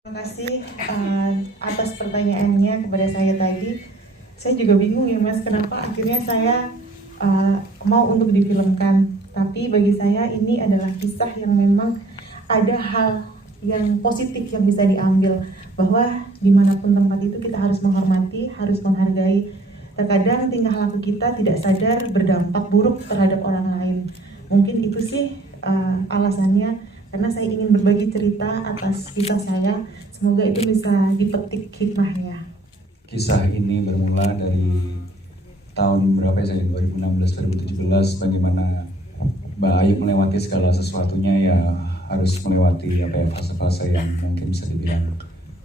Terima kasih atas pertanyaannya kepada saya tadi. Saya juga bingung ya Mas, kenapa akhirnya saya mau untuk difilmkan. Tapi bagi saya ini adalah kisah yang memang ada hal yang positif yang bisa diambil, bahwa dimanapun tempat itu kita harus menghormati, harus menghargai. Terkadang tingkah laku kita tidak sadar berdampak buruk terhadap orang lain. Mungkin itu sih alasannya, karena saya ingin berbagi cerita atas kisah saya. Semoga itu bisa dipetik hikmahnya. Kisah ini bermula dari tahun berapa ya saya, 2016-2017, bagaimana Mbak Ayu melewati segala sesuatunya, ya harus melewati fase-fase yang mungkin bisa dibilang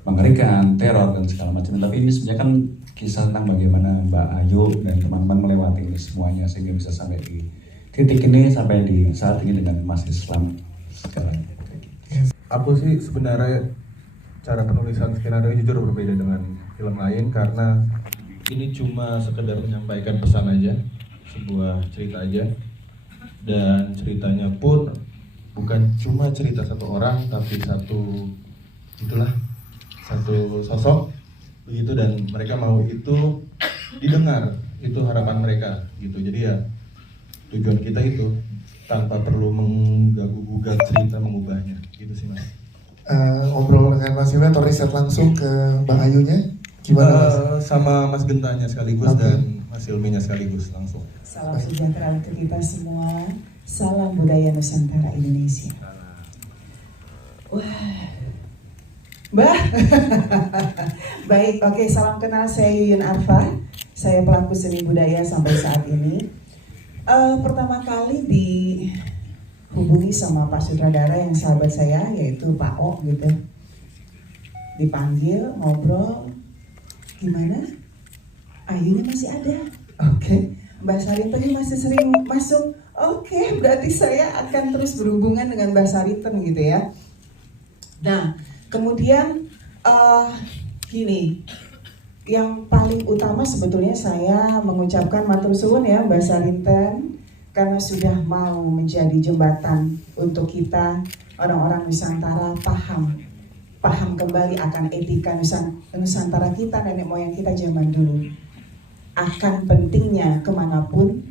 mengerikan, teror dan segala macam. Tapi ini sebenarnya kan kisah tentang bagaimana Mbak Ayu dan teman-teman melewati ini semuanya sehingga bisa sampai di titik ini, sampai di saat ini dengan Mas Islam sekarang. Aku sih sebenarnya cara penulisan skenario jujur berbeda dengan film lain, karena ini cuma sekedar menyampaikan pesan aja, sebuah cerita aja, dan ceritanya pun bukan cuma cerita satu orang, tapi satu sosok begitu, dan mereka mau itu didengar, itu harapan mereka gitu. Jadi ya tujuan kita itu tanpa perlu mengganggu-gugat cerita, mengubahnya gitu sih Mas. Ngobrol dengan Mas Yulian atau riset langsung ke Mbak Ayunya gimana Mas? Sama Mas Gentanya sekaligus, Okay. Dan Mas Ilminya sekaligus langsung. Salam sejahtera untuk kita semua. Salam budaya Nusantara Indonesia. Wah, Mbak. Baik, oke, salam kenal, saya Yuyun Arfa. Saya pelaku seni budaya sampai saat ini. Pertama kali dihubungi sama Pak Sutradara yang sahabat saya, yaitu Pak O gitu. Dipanggil, ngobrol, gimana? Ayunya masih ada? Oke. Mbak Sariten masih sering masuk? Oke, berarti saya akan terus berhubungan dengan Mbak Sariten gitu ya. Nah, kemudian gini, yang paling utama sebetulnya saya mengucapkan matur suwun ya Mbak Sariten, karena sudah mau menjadi jembatan untuk kita orang-orang Nusantara paham kembali akan etika Nusantara kita, nenek moyang kita zaman dulu, akan pentingnya kemanapun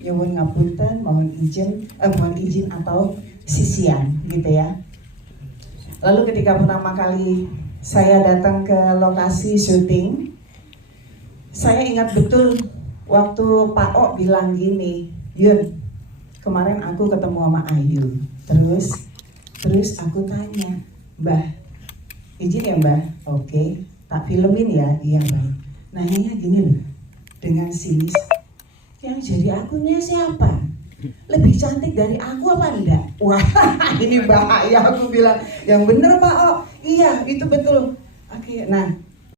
nyuwun ngapunten, mohon izin atau sisian gitu ya. Lalu ketika pertama kali saya datang ke lokasi syuting, saya ingat betul waktu Pak O bilang gini, Yun, kemarin aku ketemu sama Ayu, terus aku tanya, Mbah, izin ya Mbah, oke, tak filmin ya, iya baik. Nanya gini loh, dengan sinis, yang jadi akunnya siapa? Lebih cantik dari aku apa enggak? Wah, ini bahaya, aku bilang, yang bener Pak O, iya itu betul. Oke, nah